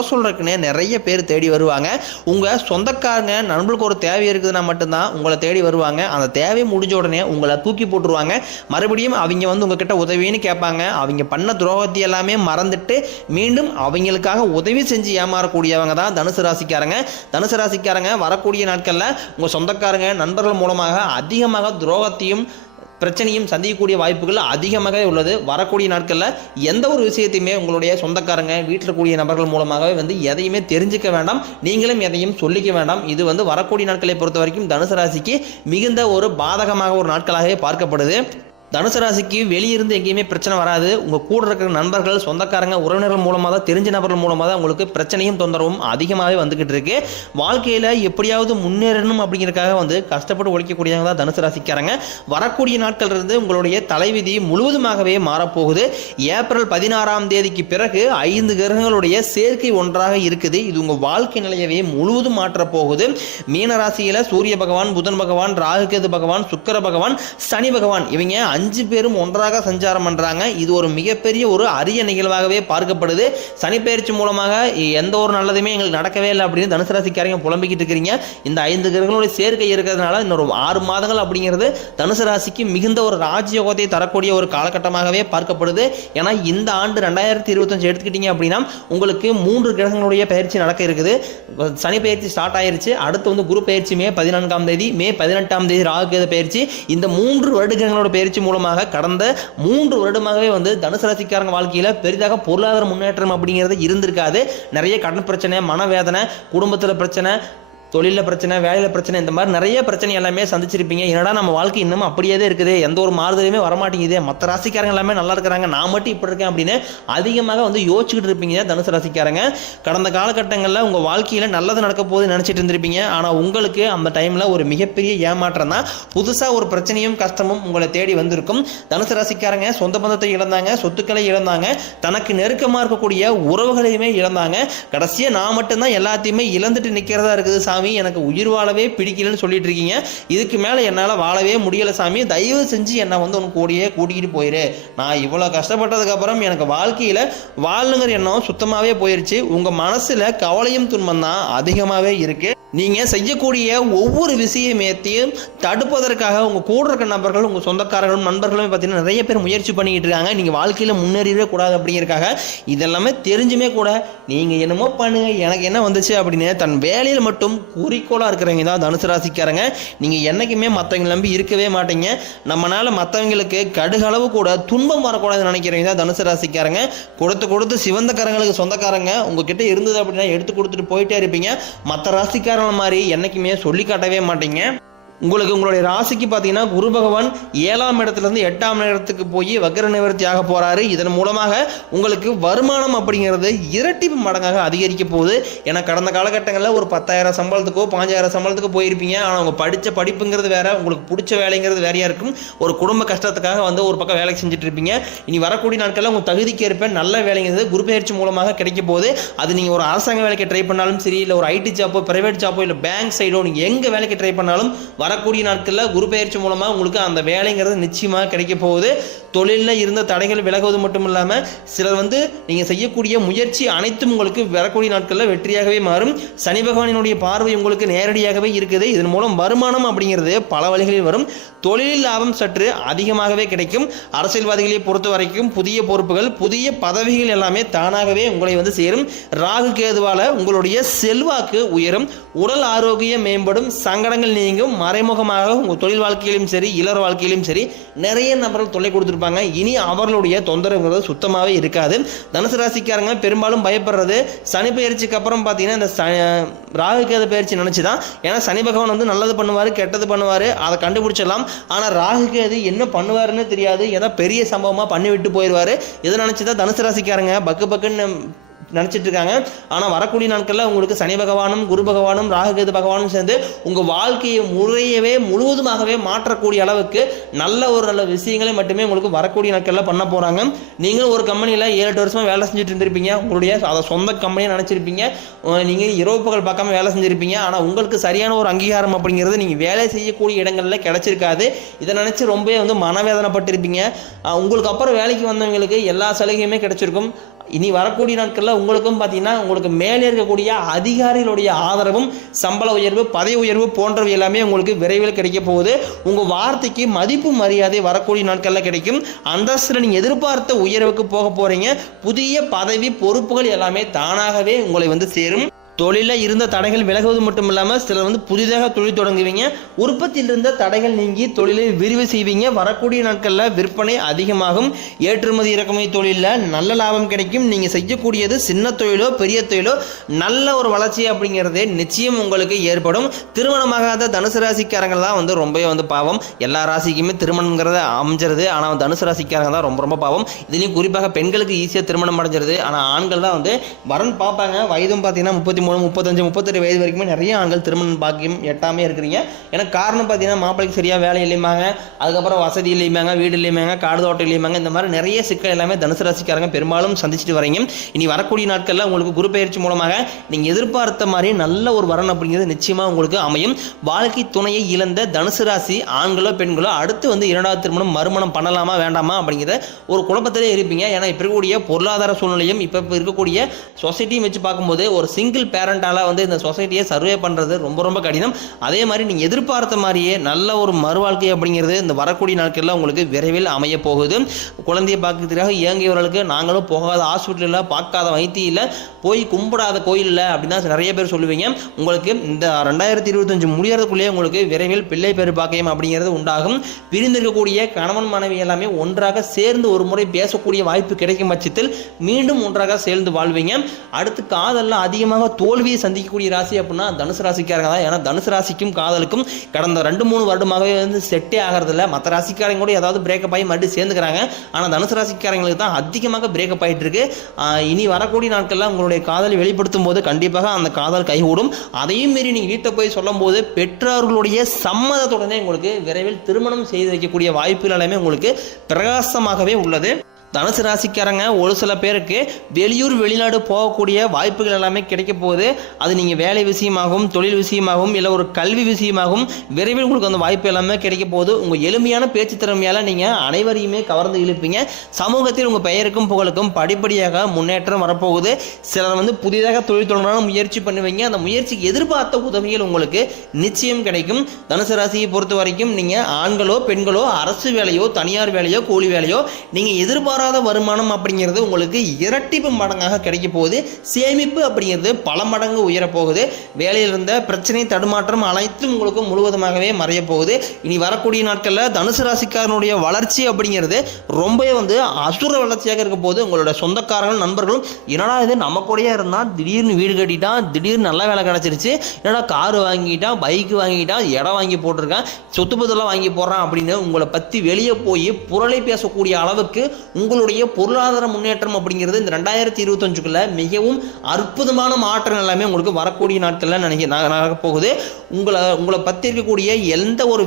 சொல்றதுக்குன்னே நிறைய பேர் தேடி வருவாங்க. உங்கள் சொந்தக்காரங்க நண்பர்களுக்கு ஒரு தேவை இருக்குதுன்னா மட்டும்தான் உங்களை தேடி வருவாங்க. அந்த தேவை முடிஞ்ச உடனே உங்களை தூக்கி போட்டுருவாங்க. மறுபடியும் அவங்க வந்து உங்ககிட்ட உதவின்னு கேட்பாங்க. அவங்க பண்ண துரோகத்தை எல்லாமே மறந்துட்டு மீண்டும் அவங்களுக்காக உதவி செஞ்சு ஏமாறக்கூடியவங்க தான் தனுசு ராசிக்காரங்க. தனுசு ராசிக்காரங்க வரக்கூடிய நாட்களில் உங்கள் சொந்தக்காரங்க நண்பர்கள் மூலமாக அதிகமாக துரோகத்தையும் பிரச்சனையும் சந்திக்கக்கூடிய வாய்ப்புகள் அதிகமாகவே உள்ளது. வரக்கூடிய நாட்களில் எந்த ஒரு விஷயத்தையுமே உங்களுடைய சொந்தக்காரங்க வீட்டில் கூடிய நபர்கள் மூலமாகவே வந்து எதையுமே தெரிஞ்சுக்க வேண்டாம். நீங்களும் எதையும் சொல்லிக்க வேண்டாம். இது வந்து வரக்கூடிய நாட்களை பொறுத்த வரைக்கும் தனுசு ராசிக்கு மிகுந்த ஒரு பாதகமாக ஒரு நாட்களாகவே பார்க்கப்படுது. தனுசு ராசிக்கு வெளியிருந்து எங்கேயுமே பிரச்சனை வராது. உங்கள் கூட இருக்கிற நண்பர்கள் சொந்தக்காரங்க உறவினர்கள் மூலமாக தான் தெரிஞ்ச நபர்கள் மூலமாக தான் உங்களுக்கு பிரச்சனையும் தொந்தரவும் அதிகமாகவே வந்துக்கிட்டு இருக்கு. வாழ்க்கையில் எப்படியாவது முன்னேறணும் அப்படிங்கிறதுக்காக வந்து கஷ்டப்பட்டு உழைக்கக்கூடியவங்க தான் தனுசு ராசிக்காரங்க. வரக்கூடிய நாட்கள் இருந்து உங்களுடைய தலைவிதி முழுவதுமாகவே மாறப்போகுது. ஏப்ரல் பதினாறாம் தேதிக்கு பிறகு ஐந்து கிரகங்களுடைய சேர்க்கை ஒன்றாக இருக்குது. இது உங்கள் வாழ்க்கை நிலையவே முழுவதும் மாற்றப் போகுது மீன ராசியில சூரிய பகவான் புதன் பகவான் ராகுகேது பகவான் சுக்கர பகவான் சனி பகவான். இவங்க அஞ்சு பேரும் ஒன்றாக சஞ்சாரம் பண்ணுறாங்க இது ஒரு மிகப்பெரிய ஒரு அரிய நிகழ்வாகவே பார்க்கப்படுது. சனிப்பெயர்ச்சி மூலமாக எந்த ஒரு நல்லதுமே எங்களுக்கு நடக்கவே இல்லை அப்படின்னு தனுசு ராசிக்காரங்க புலம்பிக்கிட்டு இருக்கிறீங்க. இந்த ஐந்து கிரகங்களுடைய சேர்க்கை இருக்கிறதுனால இன்னொரு ஆறு மாதங்கள் அப்படிங்கிறது தனுசு ராசிக்கு மிகுந்த ஒரு ராஜயோகத்தை தரக்கூடிய ஒரு காலகட்டமாகவே பார்க்கப்படுது. ஏன்னா இந்த ஆண்டு ரெண்டாயிரத்தி இருபத்தஞ்சு எடுத்துக்கிட்டீங்க அப்படின்னா உங்களுக்கு மூன்று கிரகங்களுடைய பயிற்சி நடக்க இருக்குது. சனி பயிற்சி ஸ்டார்ட் ஆயிருச்சு. அடுத்து வந்து குரு பயிற்சி மே பதினான்காம் தேதி மே பதினெட்டாம் தேதி ராகுகேது பயிற்சி. இந்த மூன்று வருடங்களோட பயிற்சி மூலம் மூலமாக கடந்த மூன்று வருடமாகவே வந்து தனுசு ராசிக்காரங்க வாழ்க்கையில் பெரிதாக பொருளாதார முன்னேற்றம் அப்படிங்கிறது இருந்திருக்காது. நிறைய கடன் பிரச்சனை மனவேதனை குடும்பத்தில் பிரச்சனை தொழிலில் பிரச்சனை வேலையில் பிரச்சனை இந்த மாதிரி நிறைய பிரச்சனை எல்லாமே சந்திச்சிருப்பீங்க. என்னடா நம்ம வாழ்க்கை இன்னமும் அப்படியே தான் இருக்குது. எந்த ஒரு மாறுதலுமே வரமாட்டேங்குது. மற்ற ராசிக்காரங்க எல்லாமே நல்லா இருக்கிறாங்க. நான் மட்டும் இப்படி இருக்கேன் அப்படின்னு அதிகமாக வந்து யோசிச்சுக்கிட்டு இருப்பீங்க தனுசு ராசிக்காரங்க. கடந்த காலகட்டங்களில் உங்கள் வாழ்க்கையில் நல்லது நடக்க போகுது நினச்சிட்டு இருந்திருப்பீங்க. ஆனால் உங்களுக்கு அந்த டைமில் ஒரு மிகப்பெரிய ஏமாற்றம் தான். புதுசாக ஒரு பிரச்சனையும் கஷ்டமும் உங்களை தேடி வந்திருக்கும். தனுசு ராசிக்காரங்க சொந்த பந்தத்தை இழந்தாங்க சொத்துக்களை இழந்தாங்க. தனக்கு நெருக்கமாக இருக்கக்கூடிய உறவுகளையுமே இழந்தாங்க. கடைசியாக நான் மட்டும்தான் எல்லாத்தையுமே இழந்துட்டு நிற்கிறதா இருக்குது சாமி. எனக்கு உயிர் வாழவே பிடிக்கலன்னு சொல்லிட்டு இருக்கீங்க இதுக்கு மேலே என்னால் வாழவே முடியல சாமி. தயவு செஞ்சு என்னை வந்து உனக்கு கூடியே கூட்டிகிட்டு போயிரு. நான் இவ்வளோ கஷ்டப்பட்டதுக்கப்புறம் எனக்கு வாழ்க்கையில் வாழணுங்கிற எண்ணம் சுத்தமாகவே போயிருச்சு. உங்கள் மனசில் கவலையும் துன்பம் தான் அதிகமாகவே இருக்குது நீங்கள் செய்யக்கூடிய ஒவ்வொரு விஷயமேத்தையும் தடுப்பதற்காக உங்கள் கூட இருக்க நபர்கள் உங்கள் சொந்தக்காரர்களும் நண்பர்களும் பார்த்தீங்கன்னா நிறைய பேர் முயற்சி பண்ணிக்கிட்டு இருக்காங்க. நீங்கள் வாழ்க்கையில் முன்னேறிடவே கூடாது அப்படிங்கிறக்காக இதெல்லாமே தெரிஞ்சுமே கூட நீங்கள் என்னமோ பண்ணுங்க எனக்கு என்ன வந்துச்சு அப்படின்னு தன் வேலையில் மட்டும் குறிக்கோளாக இருக்கிறவங்க தான் தனுசு ராசிக்காரங்க. நீங்கள் என்றைக்குமே மற்றவங்க நம்பி இருக்கவே மாட்டீங்க. நம்மளால் மற்றவங்களுக்கு கடுகளவு கூட துன்பம் வரக்கூடாதுன்னு நினைக்கிறவங்க தான் தனுசு ராசிக்காரங்க. கொடுத்து கொடுத்து சிவந்த கரங்களுக்கு சொந்தக்காரங்க. உங்ககிட்ட இருந்தது அப்படின்னா எடுத்து கொடுத்துட்டு போயிட்டே இருப்பீங்க. மற்ற ராசிக்காரங்க மாதிரி என்றைக்குமே சொல்லி காட்டவே மாட்டீங்க. உங்களுக்கு உங்களுடைய ராசிக்கு பார்த்தீங்கன்னா குரு பகவான் ஏழாம் இடத்துலேருந்து எட்டாம் இடத்துக்கு போய் வக்ர நிவர்த்தி ஆக போகிறாரு இதன் மூலமாக உங்களுக்கு வருமானம் அப்படிங்கிறது இரட்டிப்பு மடங்காக அதிகரிக்க போகுது. ஏன்னா கடந்த காலகட்டங்களில் ஒரு பத்தாயிரம் சம்பளத்துக்கோ பாஞ்சாயிரம் சம்பளத்துக்கோ போயிருப்பீங்க. ஆனால் உங்கள் படித்த படிப்புங்கிறது வேற உங்களுக்கு பிடிச்ச வேலைங்கிறது வேறையாக இருக்கும். ஒரு குடும்ப கஷ்டத்துக்காக வந்து ஒரு பக்கம் வேலை செஞ்சுட்டு இருப்பீங்க. இனி வரக்கூடிய நாட்களில் உங்கள் தகுதிக்கு ஏற்ப நல்ல வேலைங்கிறது குரு பயிற்சி மூலமாக கிடைக்க போகுது. அது நீங்கள் ஒரு அரசாங்க வேலைக்கு ட்ரை பண்ணாலும் சரி இல்லை ஒரு ஐடி ஜாப்போ பிரைவேட் ஜாப்போ இல்லை பேங்க் சைடோ நீங்கள் எங்கே வேலைக்கு ட்ரை பண்ணாலும் வரக்கூடிய நாட்களில் குரு பயிற்சி மூலமாக உங்களுக்கு அந்த வேலைங்கிறது நிச்சயமாக கிடைக்க போகுது. தொழிலில் இருந்த தடைகள் விலகுவது மட்டும் இல்லாமல் சிலர் வந்து நீங்கள் செய்யக்கூடிய முயற்சி அனைத்தும் உங்களுக்கு வரக்கூடிய நாட்களில் வெற்றியாகவே மாறும். சனி பகவானினுடைய பார்வை உங்களுக்கு நேரடியாகவே இருக்குது. இதன் மூலம் வருமானம் அப்படிங்கிறது பல வழிகளில் வரும். தொழிலில் லாபம் சற்று அதிகமாகவே கிடைக்கும். அரசியல்வாதிகளை பொறுத்த வரைக்கும் புதிய பொறுப்புகள் புதிய பதவிகள் எல்லாமே தானாகவே உங்களை வந்து சேரும். ராகு கேதுவால உங்களுடைய செல்வாக்கு உயரும். உடல் ஆரோக்கியம் மேம்படும். சங்கடங்கள் நீங்கும். மறைமுகமாக உங்கள் தொழில் வாழ்க்கையிலும் சரி இளர் வாழ்க்கையிலும் சரி நிறைய நபர்கள் தொல்லை கொடுத்துருப்பாங்க. இனி அவர்களுடைய தொந்தரவுங்கிறது சுத்தமாகவே இருக்காது. தனுசு ராசிக்காரங்க பெரும்பாலும் பயப்படுறது சனி பயிற்சிக்கு அப்புறம் பார்த்தீங்கன்னா இந்த ச ராகு கேது பயிற்சி நினச்சி தான் ஏன்னா சனி பகவான் வந்து நல்லது பண்ணுவார் கெட்டது பண்ணுவார் அதை கண்டுபிடிச்சிடலாம். ஆனால் ராகு கேது என்ன பண்ணுவாருன்னு தெரியாது. ஏதோ பெரிய சம்பவமாக பண்ணி விட்டு போயிடுவார் இதை நினச்சி தான் தனுசு ராசிக்காரங்க பக்கு பக்குன்னு நினச்சிட்டு இருக்காங்க ஆனால் வரக்கூடிய நாட்களில் உங்களுக்கு சனி பகவானும் குரு பகவானும் ராகுகேது பகவானும் சேர்ந்து உங்கள் வாழ்க்கையை முறையவே முழுவதுமாகவே மாற்றக்கூடிய அளவுக்கு நல்ல ஒரு நல்ல விஷயங்களை மட்டுமே உங்களுக்கு வரக்கூடிய நாட்களில் பண்ண போகிறாங்க நீங்களும் ஒரு கம்பெனியில் ஏழு எட்டு வருஷமாக வேலை செஞ்சுட்டு இருந்திருப்பீங்க. உங்களுடைய அதை சொந்த கம்பெனியை நினச்சிருப்பீங்க. நீங்கள் இரவு பகல் பார்க்காம வேலை செஞ்சுருப்பீங்க. ஆனால் உங்களுக்கு சரியான ஒரு அங்கீகாரம் அப்படிங்கிறது நீங்கள் வேலை செய்யக்கூடிய இடங்களில் கிடச்சிருக்காது. இதை நினச்சி ரொம்பவே வந்து மனவேதனைப்பட்டிருப்பீங்க. உங்களுக்கு அப்புறம் வேலைக்கு வந்தவங்களுக்கு எல்லா சலுகையுமே கிடச்சிருக்கும். இனி வரக்கூடிய நாட்களில் உங்களுக்கும் பார்த்தீங்கன்னா உங்களுக்கு மேலே இருக்கக்கூடிய அதிகாரிகளுடைய ஆதரவும் சம்பள உயர்வு பதவி உயர்வு போன்றவை எல்லாமே உங்களுக்கு விரைவில் கிடைக்க போகுது. உங்கள் வார்த்தைக்கு மதிப்பு மரியாதை வரக்கூடிய நாட்களில் கிடைக்கும். அந்தஸ்தில் நீங்கள் எதிர்பார்த்த உயர்வுக்கு போக போகிறீங்க புதிய பதவி பொறுப்புகள் எல்லாமே தானாகவே உங்களை வந்து சேரும். தொழிலில் இருந்த தடைகள் விலகுவது மட்டும் இல்லாமல் சிலர் வந்து புதிதாக தொழில் தொடங்குவீங்க. உற்பத்தியில் இருந்த தடைகள் நீங்கி தொழிலை விரிவு செய்வீங்க. வரக்கூடிய நாட்களில் விற்பனை அதிகமாகும். ஏற்றுமதி இறக்குமதி தொழிலில் நல்ல லாபம் கிடைக்கும். நீங்கள் செய்யக்கூடியது சின்ன தொழிலோ பெரிய தொழிலோ நல்ல ஒரு வளர்ச்சி அப்படிங்கிறது நிச்சயம் உங்களுக்கு ஏற்படும். திருமணமாகாத தனுசு ராசிக்காரங்க தான் வந்து ரொம்பவே வந்து பாவம். எல்லா ராசிக்குமே திருமணங்கிறத அமைஞ்சிருது ஆனால் தனுசு ராசிக்காரங்க தான் ரொம்ப ரொம்ப பாவம். இதுலேயும் குறிப்பாக பெண்களுக்கு ஈஸியாக திருமணம் அடைஞ்சிருது. ஆனால் ஆண்கள் தான் வந்து வரன் பார்ப்பாங்க. வயதும் பார்த்தீங்கன்னா முப்பத்தி மூணு முப்பத்தஞ்சு முப்பத்தெட்டு வயது வரைக்குமே நிறைய ஆண்கள் திருமணம் பாக்கியம் எட்டாமே இருக்கிறீங்க. ஏன்னா காரணம் பார்த்தீங்கன்னா மாப்பிளைக்கு சரியாக வேலை இல்லையுமாங்க அதுக்கப்புறம் வசதி இல்லையுமாங்க வீடு இல்லையுமாங்க காடு தோட்டம் இல்லையுமாங்க இந்த மாதிரி நிறைய சிக்கல் எல்லாமே தனுசு ராசிக்காரங்க பெரும்பாலும் சந்திச்சுட்டு வரீங்க. இனி வரக்கூடிய நாட்களில் உங்களுக்கு குரு பயிற்சி மூலமாக நீங்கள் எதிர்பார்த்த மாதிரி நல்ல ஒரு வரன் அப்படிங்கிறது நிச்சயமாக உங்களுக்கு அமையும். வாழ்க்கை துணையை இழந்த தனுசு ராசி ஆண்களோ பெண்களோ அடுத்து வந்து இரண்டாவது திருமணம் மறுமணம் பண்ணலாமா வேண்டாமா அப்படிங்கிற ஒரு குழப்பத்திலே இருப்பீங்க. ஏன்னா இப்போ இருக்கக்கூடிய பொருளாதார சூழ்நிலையும் இப்போ இருக்கக்கூடிய சொசைட்டியும் வச்சு பார்க்கும்போது ஒரு சிங்கிள் பேரண்டால் வந்து இந்த சொசைட்டியை சர்வே பண்ணுறது ரொம்ப ரொம்ப கடினம். அதே மாதிரி நீங்கள் எதிர்பார்த்த மாதிரியே நல்ல ஒரு மறுவாழ்க்கை அப்படிங்கிறது இந்த வரக்கூடிய நாட்களில் உங்களுக்கு விரைவில் அமைய போகுது. குழந்தையை பார்க்கறதுக்காக இயங்கியவர்களுக்கு நாங்களும் போகாத ஹாஸ்பிட்டலில் பார்க்காத வைத்தியம் இல்லை போய் கும்பிடாத கோயில் இல்லை அப்படின்னு தான் நிறைய பேர் சொல்லுவீங்க. உங்களுக்கு இந்த ரெண்டாயிரத்தி இருபத்தஞ்சு முடியறதுக்குள்ளேயே உங்களுக்கு விரைவில் பிள்ளை பேர் பாக்கியம் அப்படிங்கிறது உண்டாகும். பிரிந்திருக்கக்கூடிய கணவன் மனைவி எல்லாமே ஒன்றாக சேர்ந்து ஒரு முறை பேசக்கூடிய வாய்ப்பு கிடைக்கும் பட்சத்தில் மீண்டும் ஒன்றாக சேர்ந்து வாழ்வீங்க. அடுத்து காதலில் அதிகமாக தோல்வியை சந்திக்கக்கூடிய ராசி அப்படின்னா தனுசு ராசிக்காரங்க தான். ஏன்னா தனுசு ராசிக்கும் காதலுக்கும் கடந்த ரெண்டு மூணு வருடமாகவே வந்து செட்டே ஆகிறதில்ல. மற்ற ராசிக்காரங்க கூட ஏதாவது பிரேக்கப் ஆகி மறுபடியும் சேர்ந்துக்கிறாங்க. ஆனால் தனுசு ராசிக்காரங்களுக்கு தான் அதிகமாக பிரேக்கப் ஆகிட்டு இருக்கு இனி வரக்கூடிய நாட்களில் உங்களுடைய காதலை வெளிப்படுத்தும் போது கண்டிப்பாக அந்த காதல் கைகூடும். அதையும் மீறி நீங்கள் வீட்டை போய் சொல்லும்போது பெற்றோர்களுடைய சம்மதத்துடனே உங்களுக்கு விரைவில் திருமணம் செய்து வைக்கக்கூடிய வாய்ப்புகள் எல்லாமே உங்களுக்கு பிரகாசமாகவே உள்ளது. தனுசு ராசிக்காரங்க ஒரு சில பேருக்கு வெளியூர் வெளிநாடு போகக்கூடிய வாய்ப்புகள் எல்லாமே கிடைக்க போகுது. அது நீங்கள் வேலை விஷயமாகவும் தொழில் விஷயமாகவும் இல்லை ஒரு கல்வி விஷயமாகவும் விரைவில் உங்களுக்கு அந்த வாய்ப்பு எல்லாமே கிடைக்க போகுது. உங்கள் எளிமையான பேச்சு திறமையால் நீங்கள் அனைவரையுமே கவர்ந்து இழுப்பீங்க. சமூகத்தில் உங்கள் பெயருக்கும் புகழுக்கும் படிப்படியாக முன்னேற்றம் வரப்போகுது. சிலர் வந்து புதிதாக தொழில் தொடங்கணும் முயற்சி பண்ணுவீங்க. அந்த முயற்சிக்கு எதிர்பார்த்த உதவிகள் உங்களுக்கு நிச்சயம் கிடைக்கும். தனுசு ராசியை பொறுத்த வரைக்கும் நீங்கள் ஆண்களோ பெண்களோ அரசு வேலையோ தனியார் வேலையோ கூலி வேலையோ நீங்கள் எதிர்பாராத வருமானம் அப்படிங்கிறது உங்களுக்கு இரட்டிப்பு மடங்காக கிடைக்க போகுது. சேமிப்பு அப்படிங்கிறது பல மடங்கு உயரப்போகுது வேலையில் இருந்த பிரச்சனை தடுமாற்றம் அனைத்தும் உங்களுக்கு முழுவதுமாகவே மறைய போகுது. இனி வரக்கூடிய நாட்களில் தனுசு ராசிக்காரனுடைய வளர்ச்சி அப்படிங்கிறது ரொம்பவே வந்து அசுர வளர்ச்சியாக இருக்க போது உங்களோட சொந்தக்காரர்கள் நண்பர்களும் என்னடா இது நம்ம கூடயே இருந்தால் திடீர்னு வீடு கட்டிட்டான் திடீர்னு நல்ல வேலை கிடச்சிருச்சு என்னடா கார் வாங்கிட்டான் பைக் வாங்கிட்டான் இடம் வாங்கி போட்டிருக்கான் சொத்து பத்தெல்லாம் வாங்கி போடுறான் அப்படின்னு உங்களை பற்றி வெளியே போய் புரளை பேசக்கூடிய அளவுக்கு உங்களுடைய பொருளாதார முன்னேற்றம் அப்படிங்கிறது இந்த ரெண்டாயிரத்தி இருபத்தஞ்சுக்குள்ள மிகவும் அற்புதமான மாற்றம் எல்லாமே உங்களுக்கு வரக்கூடிய நாட்களில் நினைக்க நடக்க போகுது. உங்களை உங்களை பற்றி இருக்கக்கூடிய எந்த ஒரு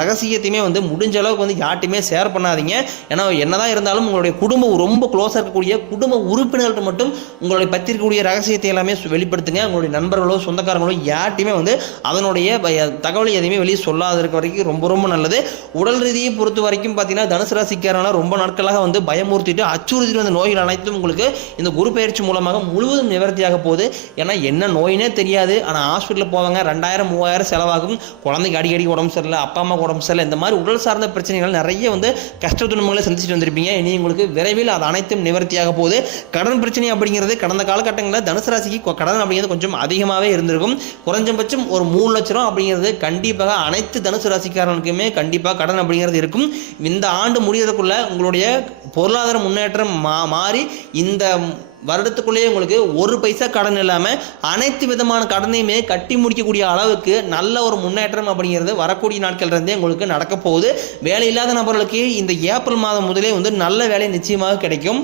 ரகசியத்தையுமே வந்து முடிஞ்ச அளவுக்கு வந்து யார்ட்டையுமே ஷேர் பண்ணாதீங்க. ஏன்னா என்னதான் இருந்தாலும் உங்களுடைய குடும்பம் ரொம்ப க்ளோஸாக இருக்கக்கூடிய குடும்ப உறுப்பினர்கள்ட்ட மட்டும் உங்களுடைய பற்றி இருக்கக்கூடிய ரகசியத்தை எல்லாமே வெளிப்படுத்துங்க. உங்களுடைய நண்பர்களோ சொந்தக்காரங்களோ யார்ட்டையுமே வந்து அதனுடைய தகவலை எதையுமே வெளியே சொல்லாத இருக்க வரைக்கும் ரொம்ப ரொம்ப நல்லது. உடல் ரீதியை பொறுத்த வரைக்கும் பார்த்தீங்கன்னா தனுசு ராசிக்காரங்களாம் ரொம்ப நாட்களாக வந்து பயமுறுத்திட்டு அச்சுறுத்திட்டு வந்த நோய்கள் அனைத்தும் உங்களுக்கு இந்த குரு பயிற்சி மூலமாக முழுவதும் நிவர்த்தியாக போகுது. ஏன்னா என்ன நோயினே தெரியாது. ஆனால் ஹாஸ்பிட்டலில் போவாங்க ரெண்டாயிரம் மூவாயிரம் செலவாகும். குழந்தைக்கு அடிக்கடி உடம்பு சரியில்லை அப்பா அம்மா உடம்பு சரியில்லை. இந்த மாதிரி உடல் சார்ந்த பிரச்சனைகள் நிறைய வந்து கஷ்ட துன்பங்களை சந்திச்சுட்டு வந்திருப்பீங்க. இனி உங்களுக்கு விரைவில் அது அனைத்தும் நிவர்த்தியாக போகுது. கடன் பிரச்சனை அப்படிங்கிறது கடந்த காலகட்டங்களில் தனுசு ராசிக்கு கடன் அப்படிங்கிறது கொஞ்சம் அதிகமாகவே இருந்திருக்கும். குறைஞ்சபட்சம் ஒரு மூணு லட்ச ரூபா அப்படிங்கிறது கண்டிப்பாக அனைத்து தனுசு ராசிக்காரனுக்குமே கண்டிப்பாக கடன் அப்படிங்கிறது இருக்கும். இந்த ஆண்டு முடியறதுக்குள்ள உங்களுடைய பொருள் பொருளாதார முன்னேற்றம் மா மாறி இந்த வருடத்துக்குள்ளேயே உங்களுக்கு ஒரு பைசா கடன் இல்லாமல் அனைத்து விதமான கடனையுமே கட்டி முடிக்கக்கூடிய அளவுக்கு நல்ல ஒரு முன்னேற்றம் அப்படிங்கிறது வரக்கூடிய நாட்கள் இருந்தே உங்களுக்கு நடக்க போகுது. வேலை இல்லாத நபர்களுக்கு இந்த ஏப்ரல் மாதம் முதலே வந்து நல்ல வேலை நிச்சயமாக கிடைக்கும்.